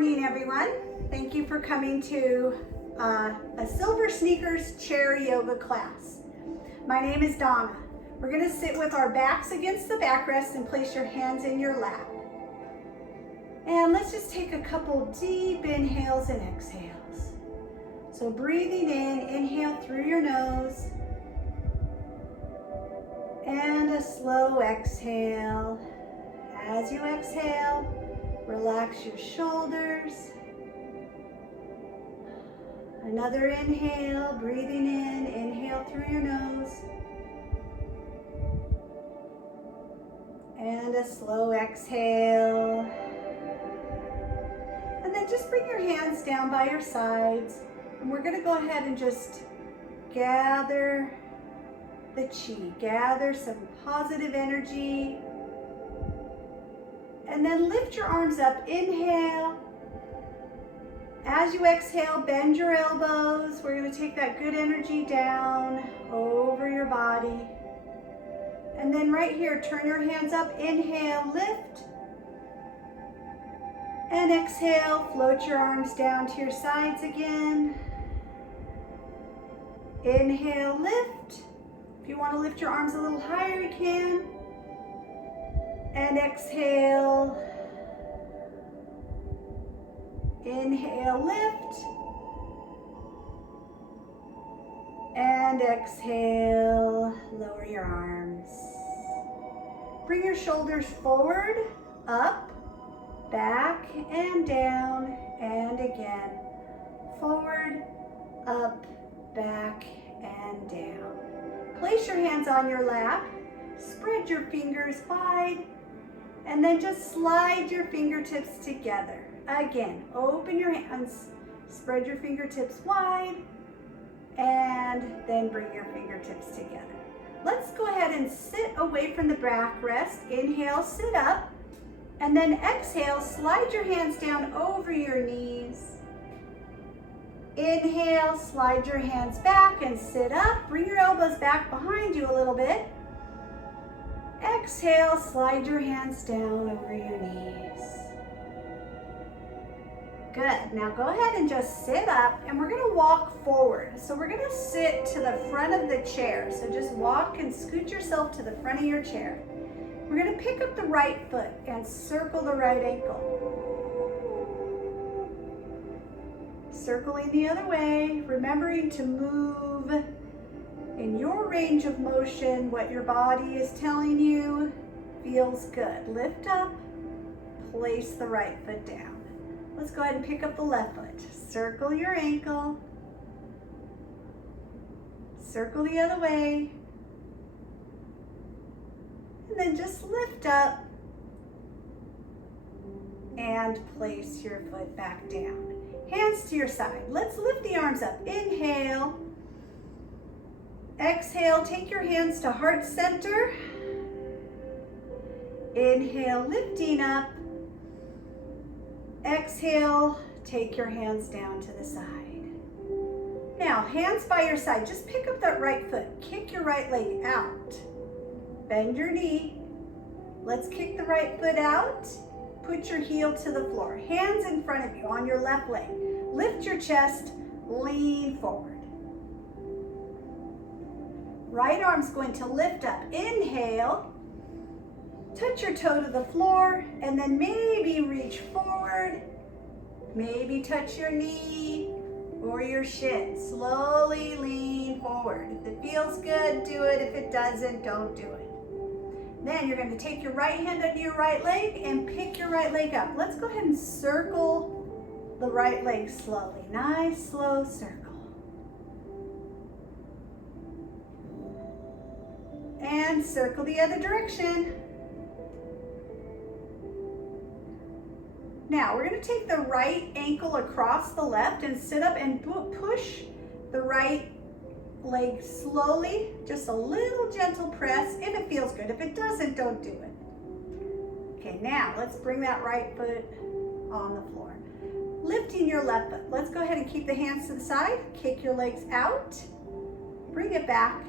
morning, everyone. Thank you for coming to a Silver Sneakers chair yoga class. My name is Donna. We're going to sit with our backs against the backrest and place your hands in your lap. And let's just take a couple deep inhales and exhales. So breathing in, inhale through your nose. And a slow exhale. As you exhale, relax your shoulders. Another inhale, breathing in, inhale through your nose. And a slow exhale. And then just bring your hands down by your sides. And we're going to go ahead and just gather the chi, gather some positive energy. And then lift your arms up, inhale. As you exhale, bend your elbows. We're going to take that good energy down over your body. And then right here, turn your hands up, inhale, lift. And exhale, float your arms down to your sides again. Inhale, lift. If you want to lift your arms a little higher, you can. And exhale. Inhale, lift. And exhale, lower your arms. Bring your shoulders forward, up, back, and down, and again. Forward, up, back, and down. Place your hands on your lap. Spread your fingers wide. And then just slide your fingertips together. Again, open your hands, spread your fingertips wide, and then bring your fingertips together. Let's go ahead and sit away from the backrest. Inhale, sit up, and then exhale, slide your hands down over your knees. Inhale, slide your hands back and sit up. Bring your elbows back behind you a little bit. Exhale, slide your hands down over your knees. Good. Now go ahead and just sit up, and we're going to walk forward. So we're going to sit to the front of the chair. So just walk and scoot yourself to the front of your chair. We're going to pick up the right foot and circle the right ankle. Circling the other way, remembering to move in your range of motion, what your body is telling you feels good. Lift up, place the right foot down. Let's go ahead and pick up the left foot. Circle your ankle. Circle the other way. And then just lift up and place your foot back down. Hands to your side. Let's lift the arms up. Inhale. Exhale, take your hands to heart center. Inhale, lifting up. Exhale, take your hands down to the side. Now, hands by your side. Just pick up that right foot. Kick your right leg out. Bend your knee. Let's kick the right foot out. Put your heel to the floor. Hands in front of you on your left leg. Lift your chest, lean forward. Right arm's going to lift up. Inhale. Touch your toe to the floor, and then maybe reach forward. Maybe touch your knee or your shin. Slowly lean forward. If it feels good, do it. If it doesn't, don't do it. Then you're going to take your right hand under your right leg and pick your right leg up. Let's go ahead and circle the right leg slowly. Nice, slow circle. And circle the other direction. Now we're going to take the right ankle across the left and sit up and push the right leg slowly. Just a little gentle press if it feels good. If it doesn't, don't do it. Okay, now let's bring that right foot on the floor. Lifting your left foot. Let's go ahead and keep the hands to the side. Kick your legs out. Bring it back.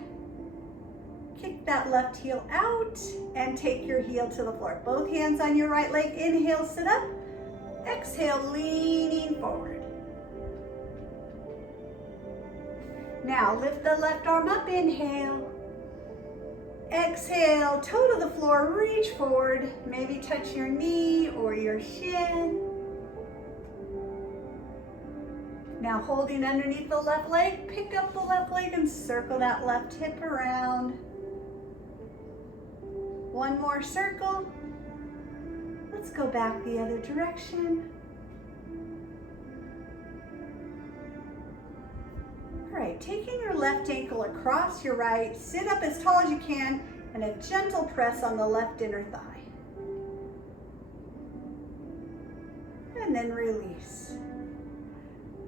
Kick that left heel out and take your heel to the floor. Both hands on your right leg. Inhale, sit up. Exhale, leaning forward. Now lift the left arm up, inhale. Exhale, toe to the floor, reach forward. Maybe touch your knee or your shin. Now holding underneath the left leg, pick up the left leg and circle that left hip around. One more circle. Let's go back the other direction. All right, taking your left ankle across your right, sit up as tall as you can, and a gentle press on the left inner thigh. And then release.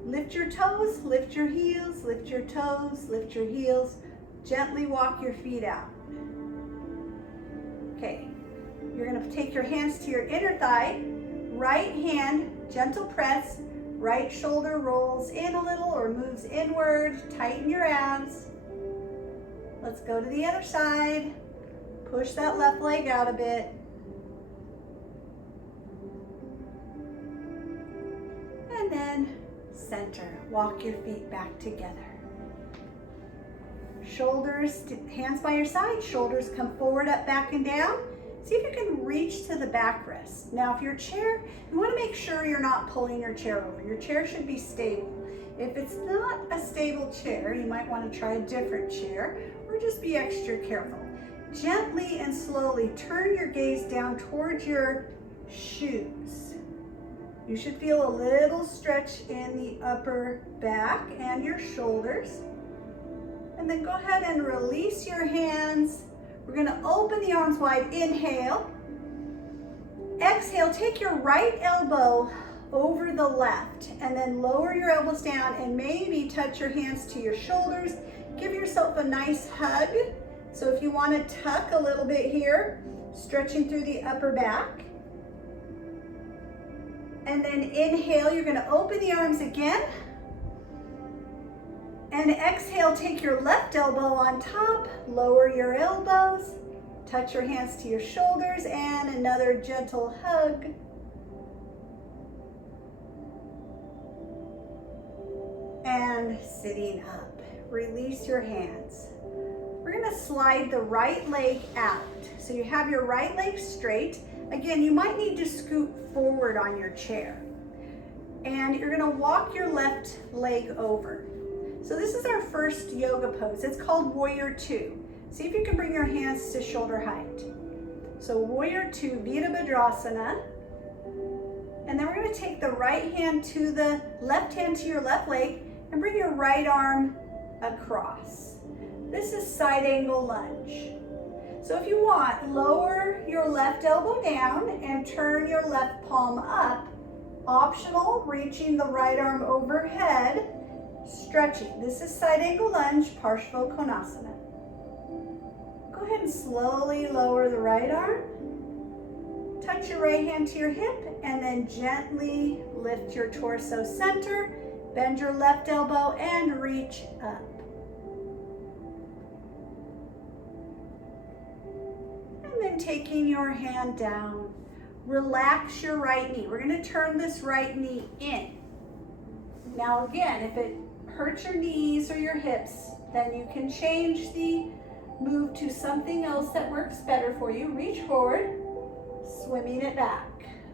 Lift your toes, lift your heels, lift your toes, lift your heels. Gently walk your feet out. Okay, you're gonna take your hands to your inner thigh, right hand, gentle press, right shoulder rolls in a little or moves inward, tighten your abs. Let's go to the other side. Push that left leg out a bit. And then center, walk your feet back together. Shoulders, hands by your side, shoulders come forward, up, back, and down. See if you can reach to the backrest. Now, if your chair, you want to make sure you're not pulling your chair over. Your chair should be stable. If it's not a stable chair, you might want to try a different chair or just be extra careful. Gently and slowly turn your gaze down towards your shoes. You should feel a little stretch in the upper back and your shoulders. And then go ahead and release your hands. We're gonna open the arms wide, inhale. Exhale, take your right elbow over the left and then lower your elbows down and maybe touch your hands to your shoulders. Give yourself a nice hug. So if you wanna tuck a little bit here, stretching through the upper back. And then inhale, you're gonna open the arms again. And exhale, take your left elbow on top, lower your elbows, touch your hands to your shoulders, and another gentle hug. And sitting up, release your hands. We're gonna slide the right leg out. So you have your right leg straight. Again, you might need to scoot forward on your chair. And you're gonna walk your left leg over. So this is our first yoga pose. It's called Warrior Two. See if you can bring your hands to shoulder height. So Warrior Two, Virabhadrasana. And then we're gonna take the right hand to the left hand to your left leg and bring your right arm across. This is side angle lunge. So if you want, lower your left elbow down and turn your left palm up. Optional, reaching the right arm overhead, stretching. This is side angle lunge, Parshva-Konasana. Go ahead and slowly lower the right arm. Touch your right hand to your hip and then gently lift your torso center. Bend your left elbow and reach up. And then taking your hand down, relax your right knee. We're going to turn this right knee in. Now again, if it hurts your knees or your hips, then you can change the move to something else that works better for you. Reach forward, swimming it back.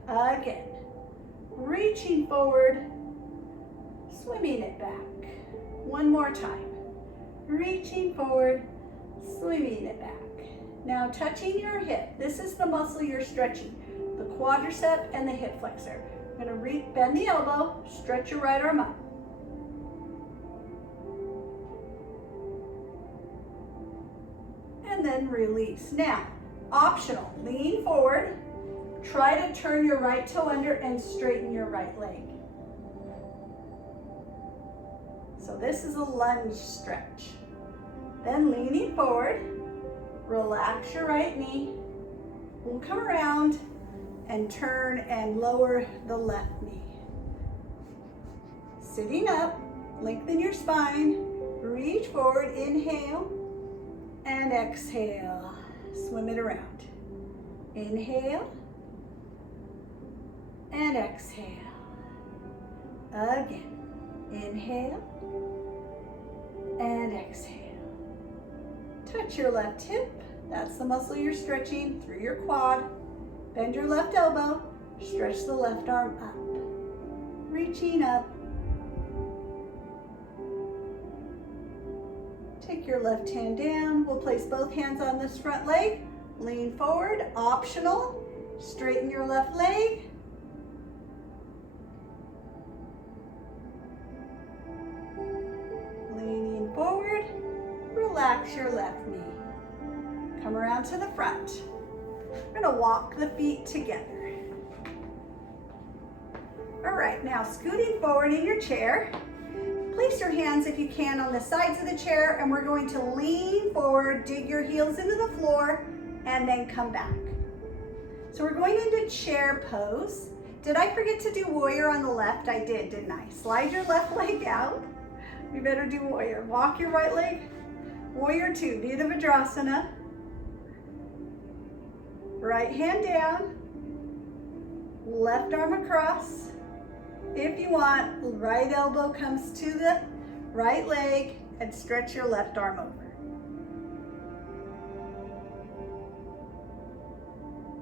Again, reaching forward, swimming it back. One more time. Reaching forward, swimming it back. Now touching your hip. This is the muscle you're stretching, the quadricep and the hip flexor. You're going to bend the elbow, stretch your right arm up. And then release. Now, optional, lean forward. Try to turn your right toe under and straighten your right leg. So this is a lunge stretch. Then leaning forward, relax your right knee. We'll come around and turn and lower the left knee. Sitting up, lengthen your spine, reach forward, inhale, and exhale. Swim it around. Inhale, and exhale. Again. Inhale and exhale. Touch your left hip. That's the muscle you're stretching through your quad. Bend your left elbow. Stretch the left arm up. Reaching up. Take your left hand down. We'll place both hands on this front leg. Lean forward, optional. Straighten your left leg. Leaning forward, relax your left knee. Come around to the front. We're gonna walk the feet together. All right, now scooting forward in your chair. Place your hands, if you can, on the sides of the chair, and we're going to lean forward, dig your heels into the floor, and then come back. So we're going into chair pose. Did I forget to do warrior on the left? I did, didn't I? Slide your left leg out. We better do warrior. Walk your right leg. Warrior 2, Virabhadrasana. Right hand down. Left arm across. If you want, right elbow comes to the right leg and stretch your left arm over.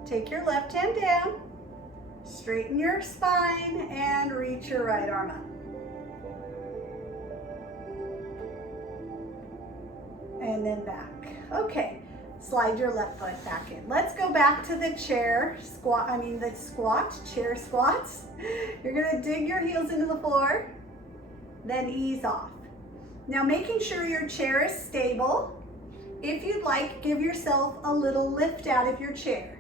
Take your left hand down, straighten your spine, and reach your right arm up. And then back. Okay, slide your left foot back in. Let's go back to the chair squat, chair squats. You're gonna dig your heels into the floor, then ease off. Now making sure your chair is stable. If you'd like, give yourself a little lift out of your chair.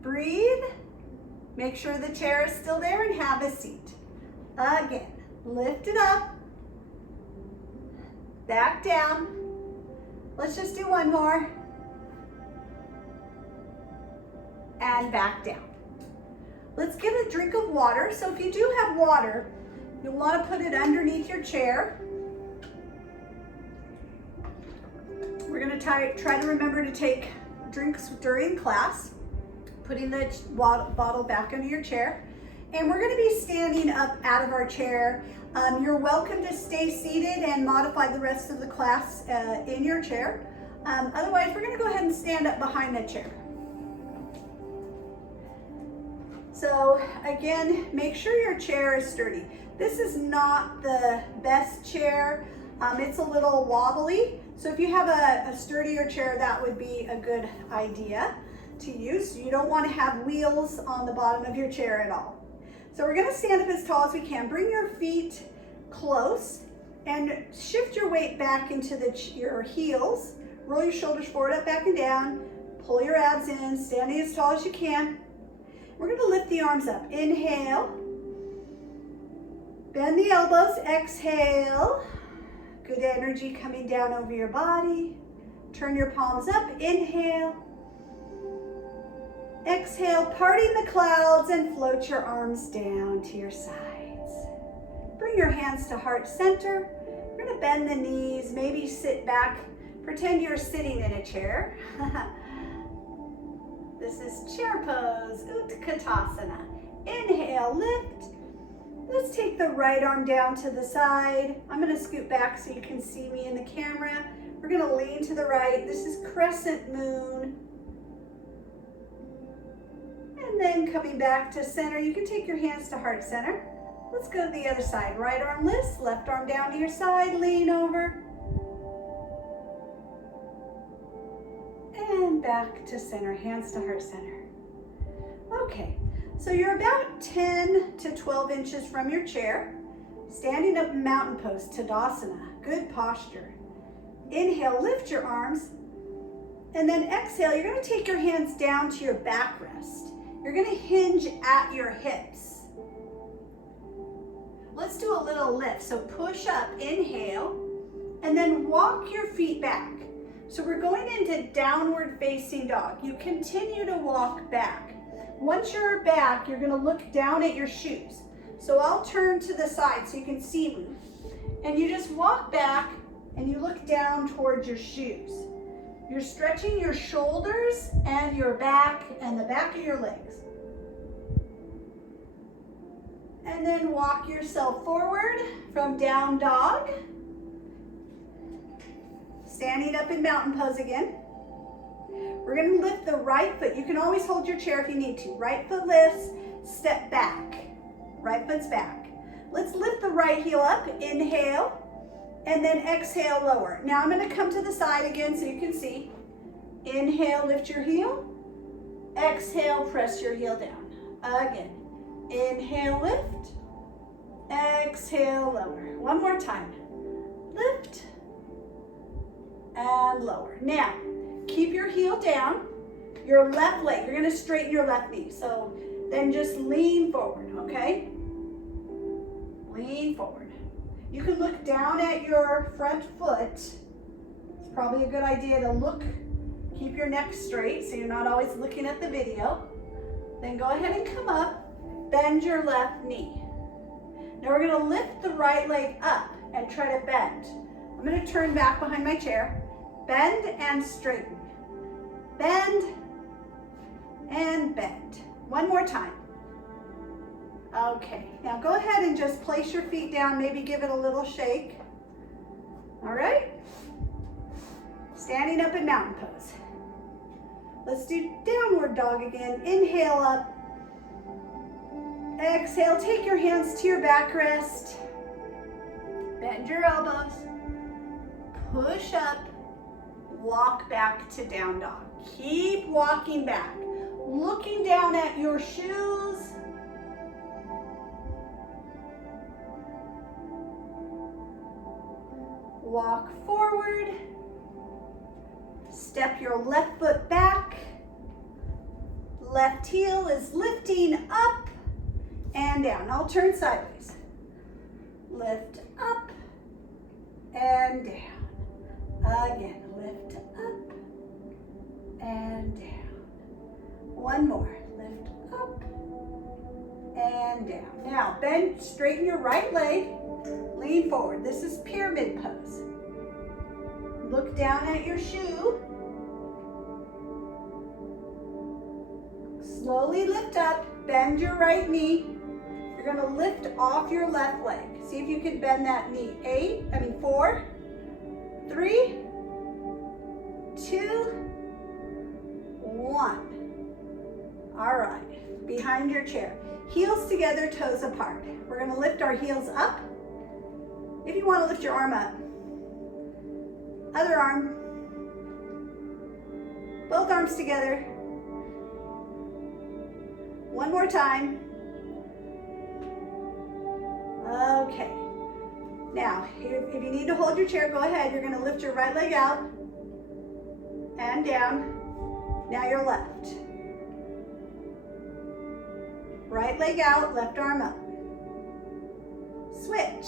Breathe, make sure the chair is still there, and have a seat. Again, lift it up, back down. Let's just do one more. And back down. Let's get a drink of water. So if you do have water, you'll want to put it underneath your chair. We're going to try to remember to take drinks during class. Putting the bottle back under your chair. And we're going to be standing up out of our chair. You're welcome to stay seated and modify the rest of the class in your chair. Otherwise, we're going to go ahead and stand up behind the chair. So again, make sure your chair is sturdy. This is not the best chair. It's a little wobbly. So if you have a sturdier chair, that would be a good idea to use. You don't want to have wheels on the bottom of your chair at all. So we're going to stand up as tall as we can. Bring your feet close and shift your weight back into your heels. Roll your shoulders forward, up, back, and down. Pull your abs in, standing as tall as you can. We're going to lift the arms up. Inhale. Bend the elbows. Exhale. Good energy coming down over your body. Turn your palms up. Inhale. Exhale, parting the clouds, and float your arms down to your sides. Bring your hands to heart center. We're going to bend the knees, maybe sit back. Pretend you're sitting in a chair. This is chair pose, Utkatasana. Inhale, lift. Let's take the right arm down to the side. I'm going to scoot back so you can see me in the camera. We're going to lean to the right. This is crescent moon. And then coming back to center, you can take your hands to heart center. Let's go to the other side. Right arm lifts, left arm down to your side, lean over. And back to center, hands to heart center. Okay, so you're about 10 to 12 inches from your chair. Standing up mountain pose, Tadasana, good posture. Inhale, lift your arms. And then exhale, you're gonna take your hands down to your backrest. You're gonna hinge at your hips. Let's do a little lift. So push up, inhale, and then walk your feet back. So we're going into downward facing dog. You continue to walk back. Once you're back, you're gonna look down at your shoes. So I'll turn to the side so you can see me. And you just walk back and you look down towards your shoes. You're stretching your shoulders and your back and the back of your legs. And then walk yourself forward from down dog. Standing up in mountain pose again. We're going to lift the right foot. You can always hold your chair if you need to. Right foot lifts, step back. Right foot's back. Let's lift the right heel up. Inhale. And then exhale, lower. Now I'm going to come to the side again so you can see. Inhale, lift your heel. Exhale, press your heel down. Again. Inhale, lift. Exhale, lower. One more time. Lift and lower. Now, keep your heel down. Your left leg, you're going to straighten your left knee. So then just lean forward, okay? Lean forward. You can look down at your front foot. It's probably a good idea to look, keep your neck straight so you're not always looking at the video. Then go ahead and come up, bend your left knee. Now we're going to lift the right leg up and try to bend. I'm going to turn back behind my chair. Bend and straighten. Bend and bend. One more time. Okay, now go ahead and just place your feet down, maybe give it a little shake. All right? Standing up in mountain pose. Let's do downward dog again. Inhale up. Exhale, take your hands to your backrest. Bend your elbows. Push up. Walk back to down dog. Keep walking back. Looking down at your shoes. Walk forward. Step your left foot back. Left heel is lifting up and down. I'll turn sideways. Lift up and down. Again, lift up and down. One more. Lift up and down. Now, bend, straighten your right leg. Lean forward. This is pyramid pose. Look down at your shoe. Slowly lift up. Bend your right knee. You're going to lift off your left leg. See if you can bend that knee. 4, 3, 2, 1. All right. Behind your chair. Heels together, toes apart. We're going to lift our heels up. If you want to lift your arm up, other arm, both arms together. One more time. Okay. Now, if you need to hold your chair, go ahead. You're going to lift your right leg out and down. Now your left. Right leg out, left arm up. Switch.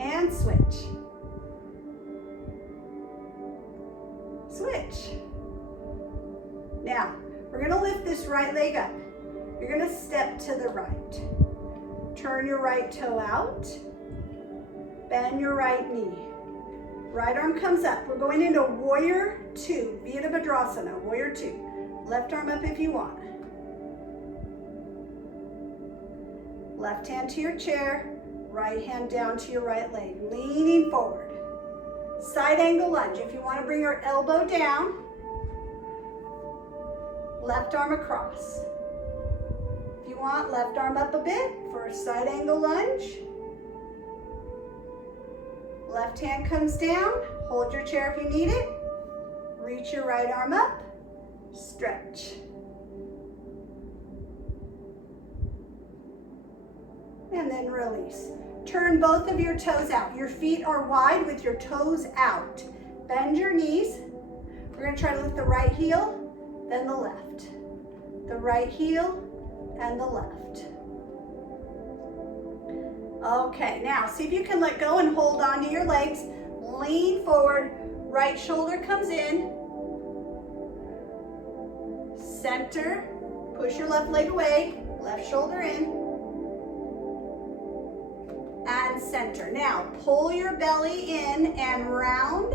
And switch. Switch. Now, we're going to lift this right leg up. You're going to step to the right. Turn your right toe out. Bend your right knee. Right arm comes up. We're going into Warrior 2, Virabhadrasana, Warrior 2. Left arm up if you want. Left hand to your chair. Right hand down to your right leg, leaning forward. Side angle lunge. If you want to bring your elbow down, left arm across. If you want, left arm up a bit for a side angle lunge. Left hand comes down. Hold your chair if you need it. Reach your right arm up. Stretch. And then release. Turn both of your toes out. Your feet are wide with your toes out. Bend your knees. We're going to try to lift the right heel, then the left. The right heel and the left. Okay, now see if you can let go and hold on to your legs. Lean forward. Right shoulder comes in. Center. Push your left leg away. Left shoulder in. And center. Now, pull your belly in and round,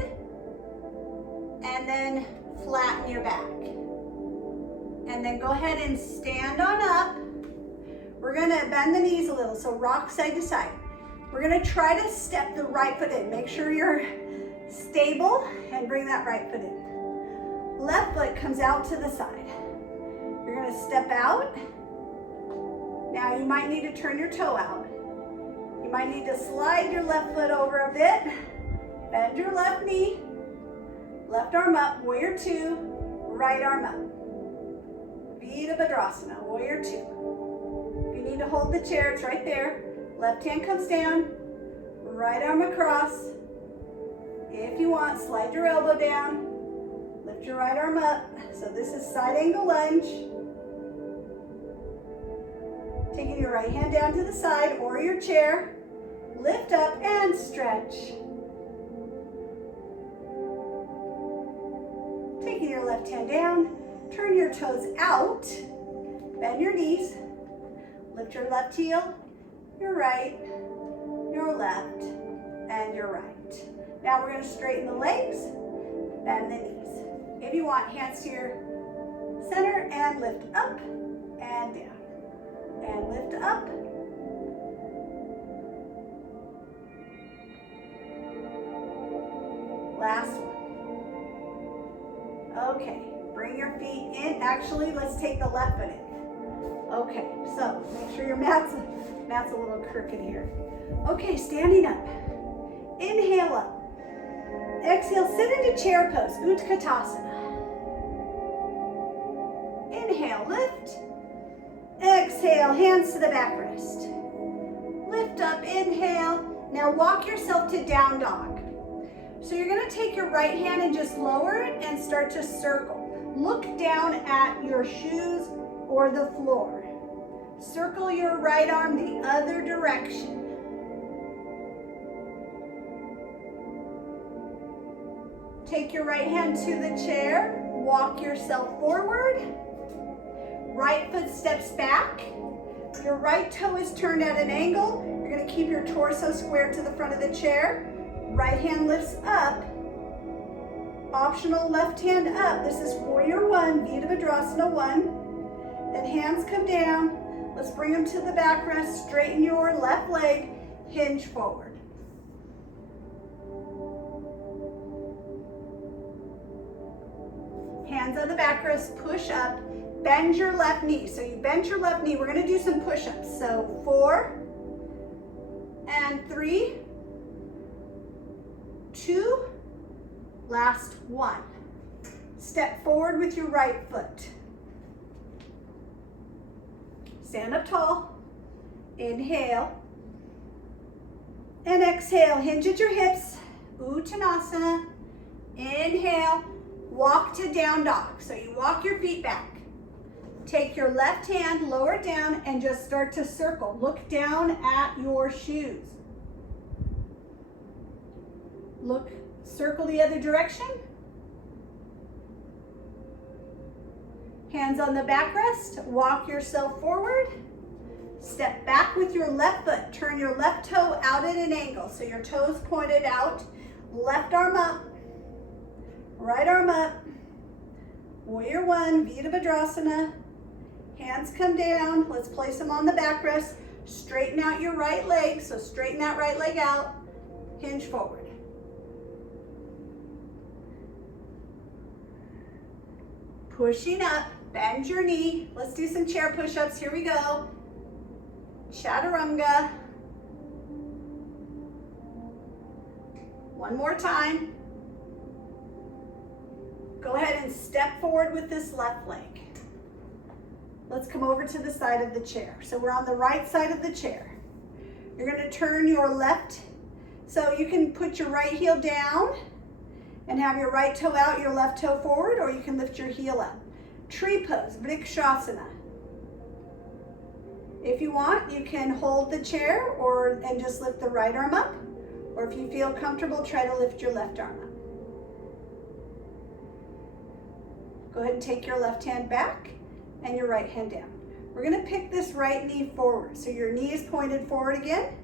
and then flatten your back. And then go ahead and stand on up. We're gonna bend the knees a little, so rock side to side. We're gonna try to step the right foot in. Make sure you're stable and bring that right foot in. Left foot comes out to the side. You're gonna step out. Now you might need to turn your toe out. You might need to slide your left foot over a bit. Bend your left knee. Left arm up, warrior two. Right arm up. Virabhadrasana, warrior two. If you need to hold the chair, it's right there. Left hand comes down. Right arm across. If you want, slide your elbow down. Lift your right arm up. So this is side angle lunge. Taking your right hand down to the side or your chair. Lift up and stretch. Taking your left hand down. Turn your toes out. Bend your knees. Lift your left heel, your right, your left, and your right. Now we're going to straighten the legs, bend the knees. If you want, hands to your center and lift up and down. And lift up. Last one. Okay, bring your feet in. Actually, let's take the left foot in. Okay, so make sure your mat's a little crooked here. Okay, standing up. Inhale up. Exhale, sit into chair pose, Utkatasana. Inhale, lift. Exhale, hands to the backrest. Lift up, inhale. Now walk yourself to down dog. So you're gonna take your right hand and just lower it and start to circle. Look down at your shoes or the floor. Circle your right arm the other direction. Take your right hand to the chair. Walk yourself forward. Right foot steps back. Your right toe is turned at an angle. You're going to keep your torso square to the front of the chair. Right hand lifts up. Optional left hand up. This is warrior one, Virabhadrasana 1. Then hands come down. Let's bring them to the backrest. Straighten your left leg. Hinge forward. Hands on the backrest. Push up. Bend your left knee. So you bend your left knee. We're going to do some push-ups. So 4 and 3, 2, last 1. Step forward with your right foot. Stand up tall. Inhale. And exhale. Hinge at your hips. Uttanasana. Inhale. Walk to down dog. So you walk your feet back. Take your left hand, lower it down, and just start to circle. Look down at your shoes. Look, circle the other direction. Hands on the backrest. Walk yourself forward. Step back with your left foot. Turn your left toe out at an angle. So your toes pointed out. Left arm up. Right arm up. Warrior one, Virabhadrasana. Hands come down. Let's place them on the backrest. Straighten out your right leg. So straighten that right leg out. Hinge forward. Pushing up. Bend your knee. Let's do some chair push-ups. Here we go. Chaturanga. One more time. Go ahead and step forward with this left leg. Let's come over to the side of the chair. So we're on the right side of the chair. You're going to turn your left, so you can put your right heel down and have your right toe out, your left toe forward, or you can lift your heel up. Tree pose, Vrikshasana. If you want, you can hold the chair and just lift the right arm up, or if you feel comfortable, try to lift your left arm up. Go ahead and take your left hand back and your right hand down. We're going to pick this right knee forward. So your knee is pointed forward again.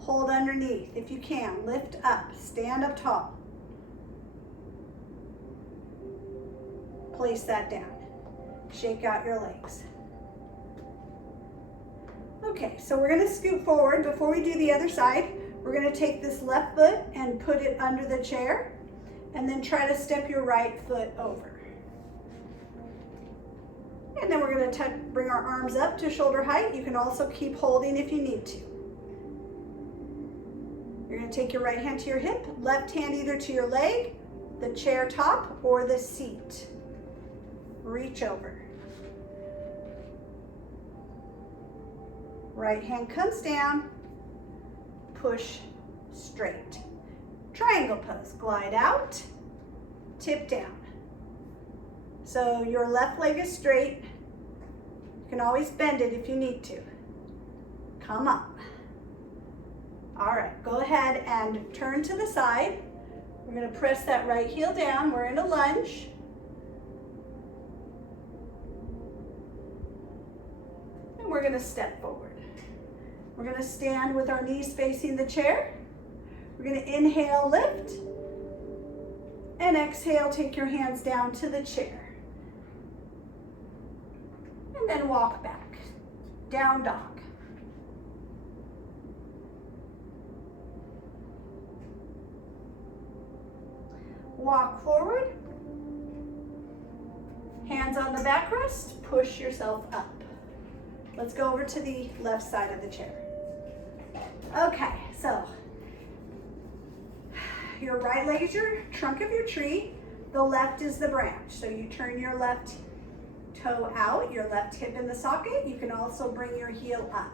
Hold underneath if you can. Lift up. Stand up tall. Place that down. Shake out your legs. Okay, so we're gonna scoot forward. Before we do the other side, we're gonna take this left foot and put it under the chair, and then try to step your right foot over. And then we're gonna bring our arms up to shoulder height. You can also keep holding if you need to. You're gonna take your right hand to your hip, left hand either to your leg, the chair top, or the seat. Reach over. Right hand comes down, push straight. Triangle pose, glide out, tip down. So your left leg is straight. You can always bend it if you need to. Come up. All right, go ahead and turn to the side. We're gonna press that right heel down. We're in a lunge. And we're gonna step forward. We're gonna stand with our knees facing the chair. We're gonna inhale, lift, and exhale, take your hands down to the chair. And then walk back, down dog. Walk forward, hands on the backrest, push yourself up. Let's go over to the left side of the chair. Okay, so your right leg is your trunk of your tree, the left is the branch. So you turn your left toe out, your left hip in the socket. You can also bring your heel up.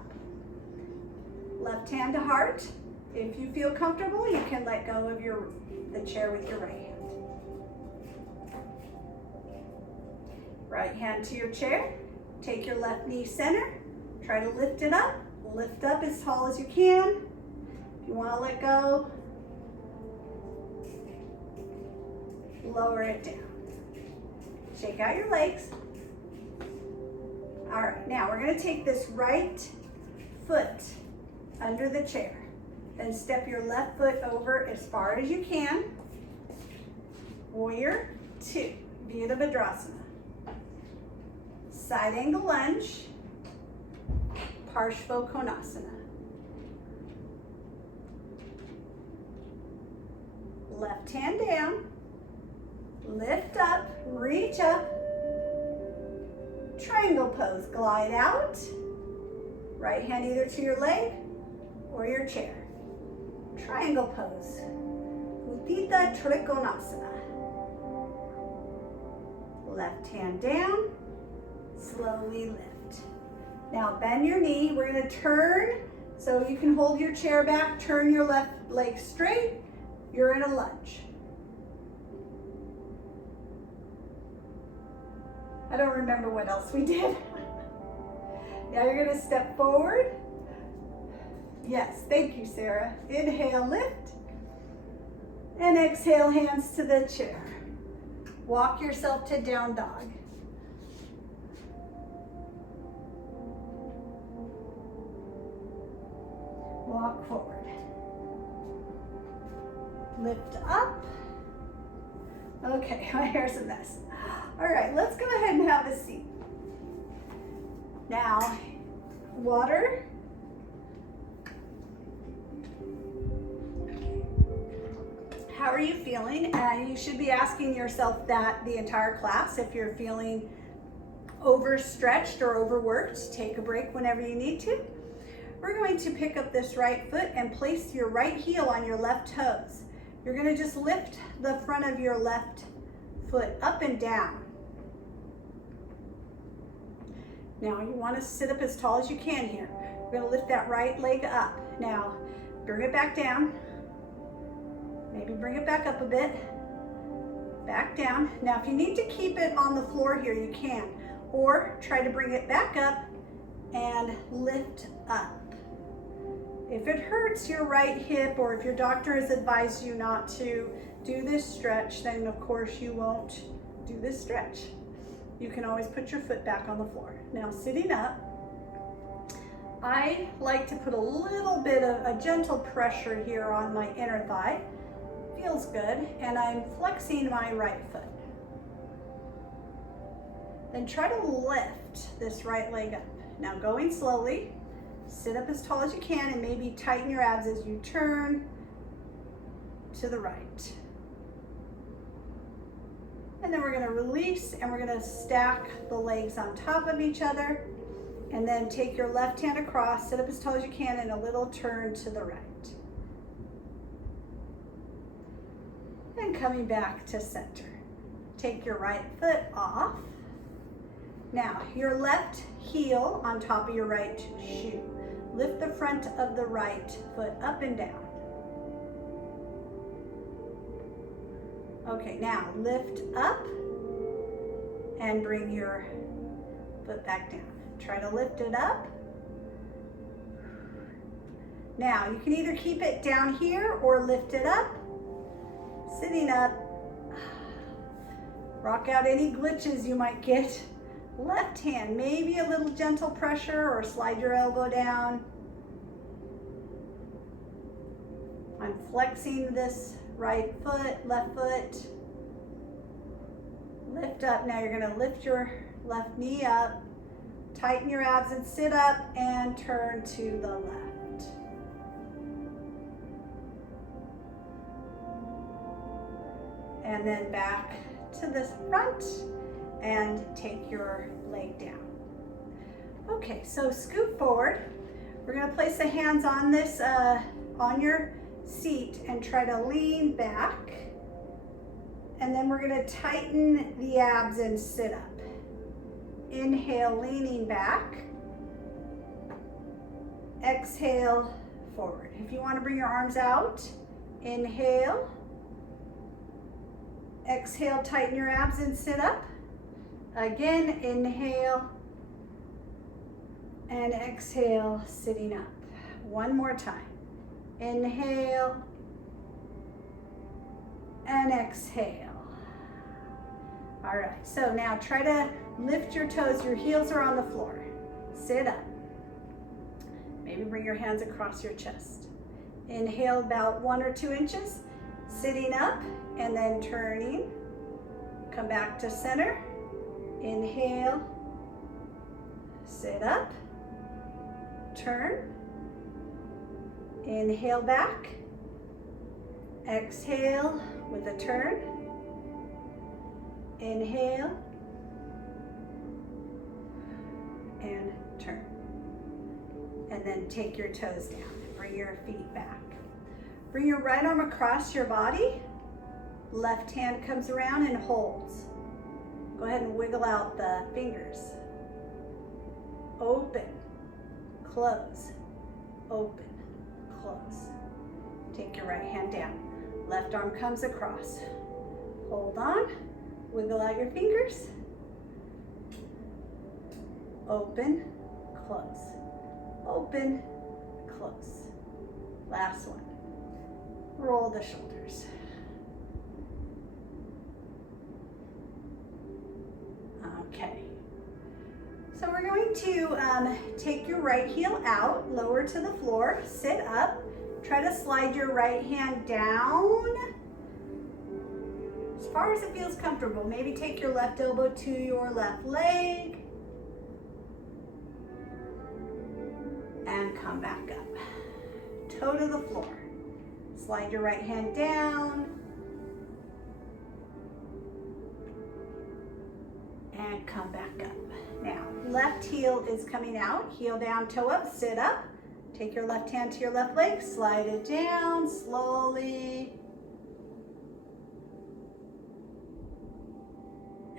Left hand to heart. If you feel comfortable, you can let go of the chair with your right hand. Right hand to your chair. Take your left knee center. Try to lift it up. Lift up as tall as you can. If you want to let go, lower it down. Shake out your legs. All right, now we're going to take this right foot under the chair. Then step your left foot over as far as you can. Warrior 2, Virabhadrasana. Side angle lunge, Parshvottanasana. Left hand down, lift up, reach up, triangle pose, glide out, right hand either to your leg or your chair. Triangle pose, Utthita Trikonasana. Left hand down, slowly lift. Now bend your knee, we're gonna turn, so you can hold your chair back, turn your left leg straight, you're in a lunge. I don't remember what else we did. Now you're gonna step forward. Yes, thank you, Sarah. Inhale, lift, and exhale, hands to the chair. Walk yourself to down dog. Walk forward. Lift up. Okay, my hair's a mess. All right, let's go ahead and have a seat. Now, water. How are you feeling? You should be asking yourself that the entire class. If you're feeling overstretched or overworked, take a break whenever you need to. We're going to pick up this right foot and place your right heel on your left toes. You're going to just lift the front of your left foot up and down. Now you want to sit up as tall as you can here. We're going to lift that right leg up. Now bring it back down. Maybe bring it back up a bit. Back down. Now if you need to keep it on the floor here, you can. Or try to bring it back up and lift up. If it hurts your right hip, or if your doctor has advised you not to do this stretch, then of course you won't do this stretch. You can always put your foot back on the floor. Now sitting up, I like to put a little bit of a gentle pressure here on my inner thigh. Feels good, and I'm flexing my right foot. Then try to lift this right leg up. Now going slowly, Sit up as tall as you can and maybe tighten your abs as you turn to the right. And then we're going to release and we're going to stack the legs on top of each other. And then take your left hand across, sit up as tall as you can, and a little turn to the right. And coming back to center. Take your right foot off. Now, your left heel on top of your right shoe. Lift the front of the right foot up and down. Okay, now lift up and bring your foot back down. Try to lift it up. Now, you can either keep it down here or lift it up. Sitting up. Rock out any glitches you might get. Left hand, maybe a little gentle pressure or slide your elbow down. I'm flexing this right foot, left foot. Lift up. Now you're going to lift your left knee up. Tighten your abs and sit up and turn to the left. And then back to the front and take your leg down. Okay, so scoot forward. We're going to place the hands on this, on your seat and try to lean back. And then we're going to tighten the abs and sit up. Inhale, leaning back. Exhale, forward. If you want to bring your arms out, inhale. Exhale, tighten your abs and sit up. Again, inhale. And exhale, sitting up. One more time. Inhale. And exhale. All right, so now try to lift your toes. Your heels are on the floor. Sit up. Maybe bring your hands across your chest. Inhale about 1 or 2 inches. Sitting up and then turning. Come back to center. Inhale. Sit up. Turn. Inhale back. Exhale with a turn. Inhale. And turn. And then take your toes down. Bring your feet back. Bring your right arm across your body. Left hand comes around and holds. Go ahead and wiggle out the fingers. Open, close, open, close. Take your right hand down. Left arm comes across. Hold on. Wiggle out your fingers. Open, close, open, close. Last one. Roll the shoulders. Okay. So we're going to take your right heel out, lower to the floor, sit up. Try to slide your right hand down as far as it feels comfortable. Maybe take your left elbow to your left leg. And come back up. Toe to the floor. Slide your right hand down. And come back up. Now, left heel is coming out. Heel down, toe up, sit up. Take your left hand to your left leg, slide it down slowly.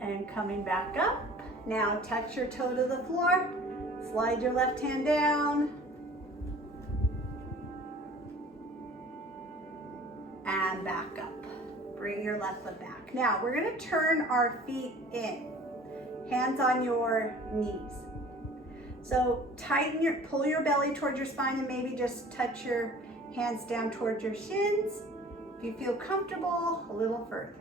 And coming back up. Now touch your toe to the floor, slide your left hand down. And back up. Bring your left foot back. Now we're gonna turn our feet in. Hands on your knees. So pull your belly towards your spine and maybe just touch your hands down towards your shins. If you feel comfortable, a little further.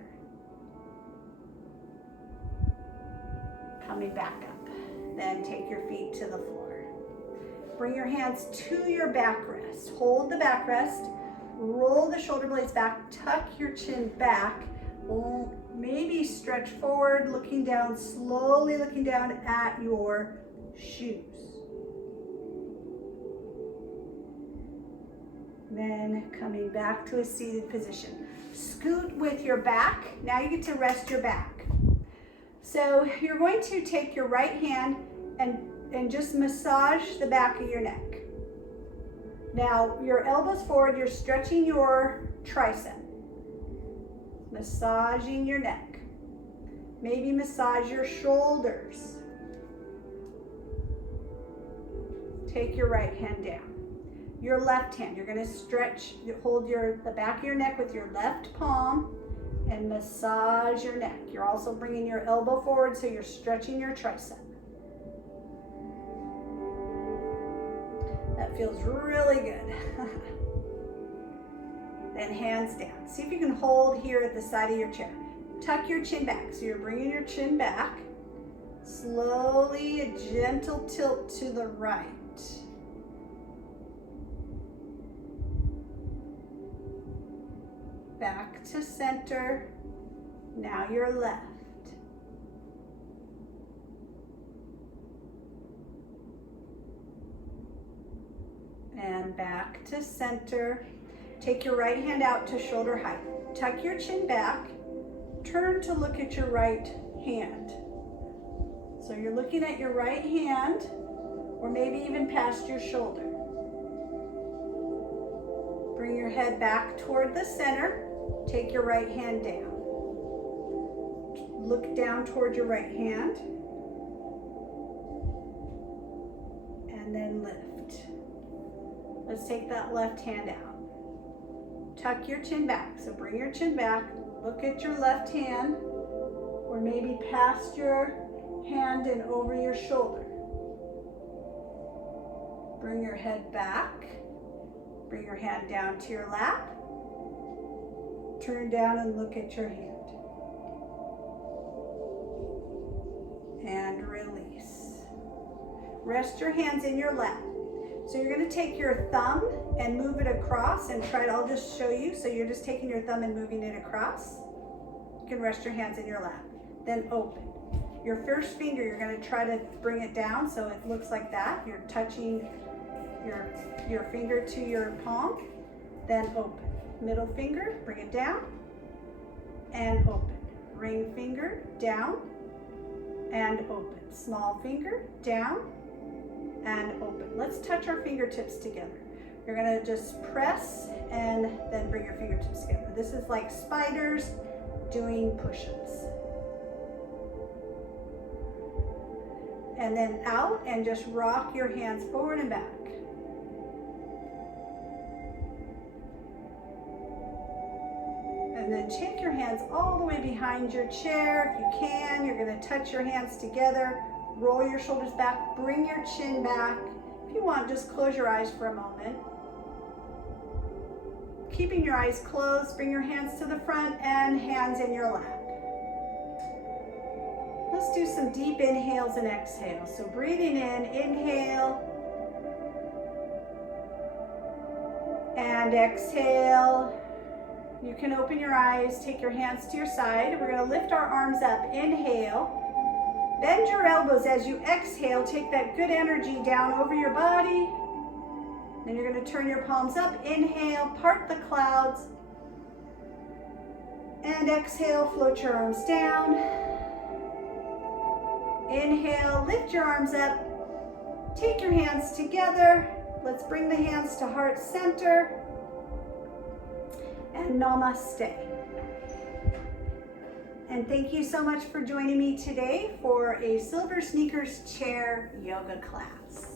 Coming back up. Then take your feet to the floor. Bring your hands to your backrest. Hold the backrest. Roll the shoulder blades back. Tuck your chin back. Maybe stretch forward, looking down, slowly looking down at your shoes. Then coming back to a seated position. Scoot with your back. Now you get to rest your back. So you're going to take your right hand and just massage the back of your neck. Now your elbows forward, you're stretching your tricep. Massaging your neck. Maybe massage your shoulders. Take your right hand down. Your left hand, you're going to stretch, hold the back of your neck with your left palm and massage your neck. You're also bringing your elbow forward, so you're stretching your tricep. That feels really good. Then hands down. See if you can hold here at the side of your chair. Tuck your chin back. So you're bringing your chin back. Slowly, a gentle tilt to the right. Back to center. Now your left. And back to center. Take your right hand out to shoulder height. Tuck your chin back. Turn to look at your right hand. So you're looking at your right hand, or maybe even past your shoulder. Bring your head back toward the center. Take your right hand down. Look down toward your right hand. And then lift. Let's take that left hand out. Tuck your chin back. So bring your chin back. Look at your left hand, or maybe past your hand and over your shoulder. Bring your head back. Bring your hand down to your lap. Turn down and look at your hand. And release. Rest your hands in your lap. So you're going to take your thumb and move it across and try it. I'll just show you. So you're just taking your thumb and moving it across. You can rest your hands in your lap. Then open. Your first finger, you're going to try to bring it down so it looks like that. You're touching your finger to your palm. Then open. Middle finger, bring it down and open. Ring finger, down and open. Small finger, down and open. Let's touch our fingertips together. You're going to just press and then bring your fingertips together. This is like spiders doing push-ups. And then out and just rock your hands forward and back. And then take your hands all the way behind your chair. If you can, you're going to touch your hands together. Roll your shoulders back. Bring your chin back. If you want, just close your eyes for a moment. Keeping your eyes closed, bring your hands to the front and hands in your lap. Let's do some deep inhales and exhales. So breathing in, inhale. And exhale. You can open your eyes, take your hands to your side. We're going to lift our arms up. Inhale. Bend your elbows as you exhale. Take that good energy down over your body. Then you're going to turn your palms up. Inhale, part the clouds. And exhale, float your arms down. Inhale, lift your arms up. Take your hands together. Let's bring the hands to heart center. And namaste. And thank you so much for joining me today for a Silver Sneakers Chair yoga class.